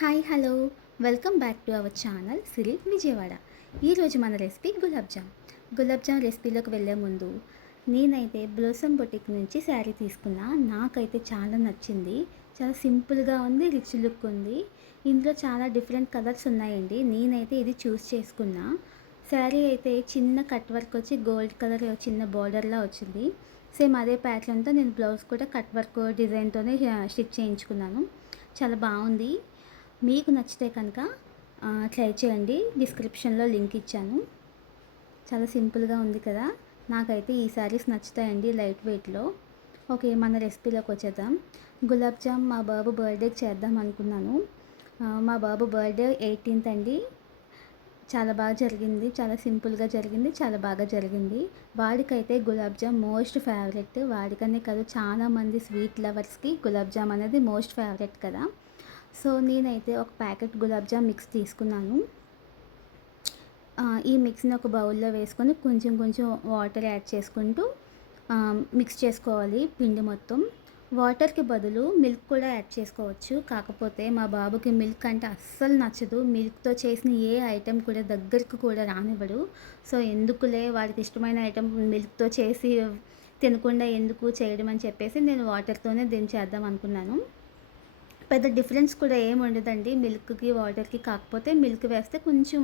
Hi hello welcome back to our channel Siri Vijayawada. ఈరోజు మన recipe gulab jam రెసిపీలోకి వెళ్ళే ముందు నేనైతే బ్లోసమ్ బొటిక్ నుంచి శారీ తీసుకున్నా. నాకైతే చాలా నచ్చింది. చాలా సింపుల్గా ఉంది, రిచ్ లుక్ ఉంది. ఇందులో చాలా డిఫరెంట్ కలర్స్ ఉన్నాయండి. నేనైతే ఇది చూస్ చేసుకున్నా. శారీ అయితే చిన్న కట్ వర్క్ వచ్చి గోల్డ్ కలర్ చిన్న బార్డర్లా వచ్చింది. సేమ్ అదే ప్యాటర్న్తో నేను బ్లౌజ్ కూడా కట్ వర్క్ డిజైన్తోనే స్టిచ్ చేయించుకున్నాను. చాలా బాగుంది. మీకు నచ్చితే కనుక ట్రై చేయండి. డిస్క్రిప్షన్లో లింక్ ఇచ్చాను. చాలా సింపుల్గా ఉంది కదా. నాకైతే ఈ శారీస్ నచ్చుతాయండి లైట్ వెయిట్లో. ఓకే, మన రెసిపీలోకి వచ్చేద్దాం. గులాబ్ జామ్ మా బాబు బర్త్డేకి చేద్దాం అనుకున్నాను. మా బాబు బర్త్డే 18th అండి. చాలా బాగా జరిగింది. చాలా సింపుల్గా జరిగింది. చాలా బాగా జరిగింది. వాడికైతే గులాబ్ జామ్ మోస్ట్ ఫేవరెట్. వాడికనే కాదు, చాలామంది స్వీట్ లవర్స్కి గులాబ్ జామ్ అనేది మోస్ట్ ఫేవరెట్ కదా. సో నేనైతే ఒక ప్యాకెట్ గులాబ్ జామ్ మిక్స్ తీసుకున్నాను. ఈ మిక్స్ని ఒక బౌల్లో వేసుకొని కొంచెం కొంచెం వాటర్ యాడ్ చేసుకుంటూ మిక్స్ చేసుకోవాలి పిండి మొత్తం. వాటర్కి బదులు మిల్క్ కూడా యాడ్ చేసుకోవచ్చు. కాకపోతే మా బాబుకి మిల్క్ అంటే అస్సలు నచ్చదు. మిల్క్తో చేసిన ఏ ఐటెం కూడా దగ్గరికి కూడా రానివ్వడు. సో ఎందుకులే, వాడికి ఇష్టమైన ఐటెం మిల్క్తో చేసి తినకుండా ఎందుకు చేయడం అని చెప్పేసి నేను వాటర్తోనే దీన్ని చేద్దాం అనుకున్నాను. పెద్ద డిఫరెన్స్ కూడా ఏమి ఉండదండి మిల్క్కి వాటర్కి. కాకపోతే మిల్క్ వేస్తే కొంచెం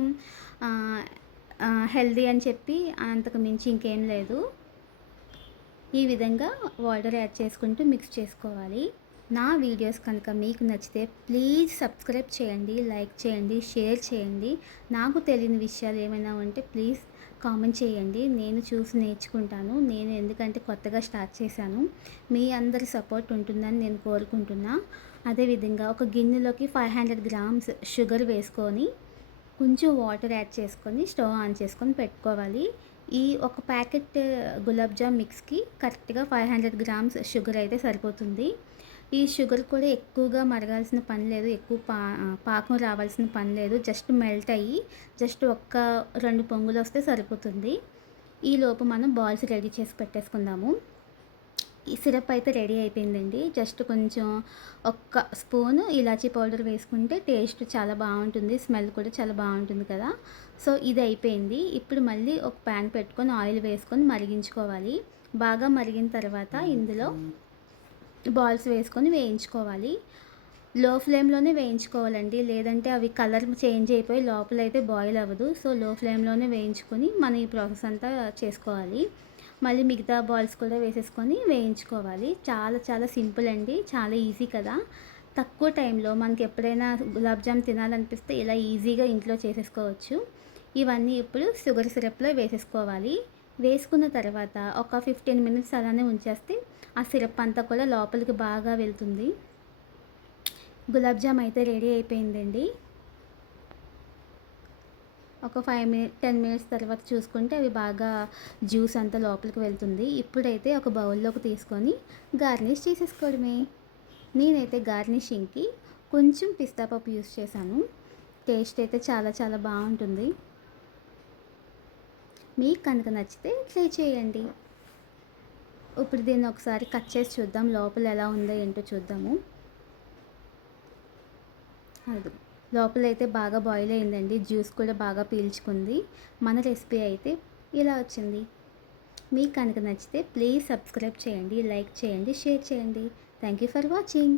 హెల్దీ అని చెప్పి అంతకు మించి ఇంకేం లేదు. ఈ విధంగా వాటర్ యాడ్ చేసుకుంటూ మిక్స్ చేసుకోవాలి. నా వీడియోస్ కనుక మీకు నచ్చితే ప్లీజ్ సబ్స్క్రైబ్ చేయండి, లైక్ చేయండి, షేర్ చేయండి. నాకు తెలియని విషయాలు ఏమైనా ఉంటే ప్లీజ్ కామెంట్ చేయండి. నేను చూసి నేర్చుకుంటాను. నేను ఎందుకంటే కొత్తగా స్టార్ట్ చేశాను. మీ అందరి సపోర్ట్ ఉంటుందని నేను కోరుకుంటున్నా. అదేవిధంగా ఒక గిన్నెలోకి 500 grams షుగర్ వేసుకొని కొంచెం వాటర్ యాడ్ చేసుకొని స్టవ్ ఆన్ చేసుకొని పెట్టుకోవాలి. ఈ ఒక ప్యాకెట్ గులాబ్ జామ్ మిక్స్కి కరెక్ట్గా 500 grams షుగర్ అయితే సరిపోతుంది. ఈ షుగర్ కూడా ఎక్కువగా మరగాల్సిన పని లేదు, ఎక్కువ పాకం రావాల్సిన పని లేదు. జస్ట్ మెల్ట్ అయ్యి జస్ట్ 1-2 పొంగులు వస్తే సరిపోతుంది. ఈలోపు మనం బాల్స్ రెడీ చేసి పెట్టేసుకుందాము. ఈ సిరప్ అయితే రెడీ అయిపోయిందండి. జస్ట్ కొంచెం ఒక్క స్పూను ఇలాచీ పౌడర్ వేసుకుంటే టేస్ట్ చాలా బాగుంటుంది, స్మెల్ కూడా చాలా బాగుంటుంది కదా. సో ఇది అయిపోయింది. ఇప్పుడు మళ్ళీ ఒక ప్యాన్ పెట్టుకొని ఆయిల్ వేసుకొని మరిగించుకోవాలి. బాగా మరిగిన తర్వాత ఇందులో బాల్స్ వేసుకొని వేయించుకోవాలి. లో ఫ్లేమ్లోనే వేయించుకోవాలండి, లేదంటే అవి కలర్ చేంజ్ అయిపోయి లోపలైతే బాయిల్ అవ్వదు. సో లో ఫ్లేమ్లోనే వేయించుకొని మనం ఈ ప్రాసెస్ అంతా చేసుకోవాలి. మళ్ళీ మిగతా బాల్స్ కూడా వేసేసుకొని వేయించుకోవాలి. చాలా చాలా సింపుల్ అండి, చాలా ఈజీ కదా. తక్కువ టైంలో మనకి ఎప్పుడైనా గులాబ్ జామ్ తినాలనిపిస్తే ఇలా ఈజీగా ఇంట్లో చేసేసుకోవచ్చు. ఇవన్నీ ఇప్పుడు షుగర్ సిరప్లో వేసేసుకోవాలి. వేసుకున్న తర్వాత ఒక 15 minutes అలానే ఉంచేస్తే ఆ సిరప్ అంతా కూడా లోపలికి బాగా వెళ్తుంది. గులాబ్ జామ్ అయితే రెడీ అయిపోయిందండి. ఒక 10 minutes తర్వాత చూసుకుంటే అవి బాగా జ్యూస్ అంతా లోపలికి వెళ్తుంది. ఇప్పుడైతే ఒక బౌల్లోకి తీసుకొని గార్నిష్ చేసేసుకోవడమే. నేనైతే గార్నిషింగ్కి కొంచెం పిస్తా పప్పు యూస్ చేశాను. టేస్ట్ అయితే చాలా చాలా బాగుంటుంది. మీకు కనుక నచ్చితే ట్రై చేయండి. ఇప్పుడు దీన్ని ఒకసారి కట్ చేసి చూద్దాం, లోపల ఎలా ఉందో ఏంటో చూద్దాము. అది లోపలైతే బాగా బాయిల్ అయిందండి, జ్యూస్ కూడా బాగా పీల్చుకుంది. మన రెసిపీ అయితే ఇలా వచ్చింది. మీకు కనుక నచ్చితే ప్లీజ్ సబ్స్క్రైబ్ చేయండి, లైక్ చేయండి, షేర్ చేయండి. Thank you for watching.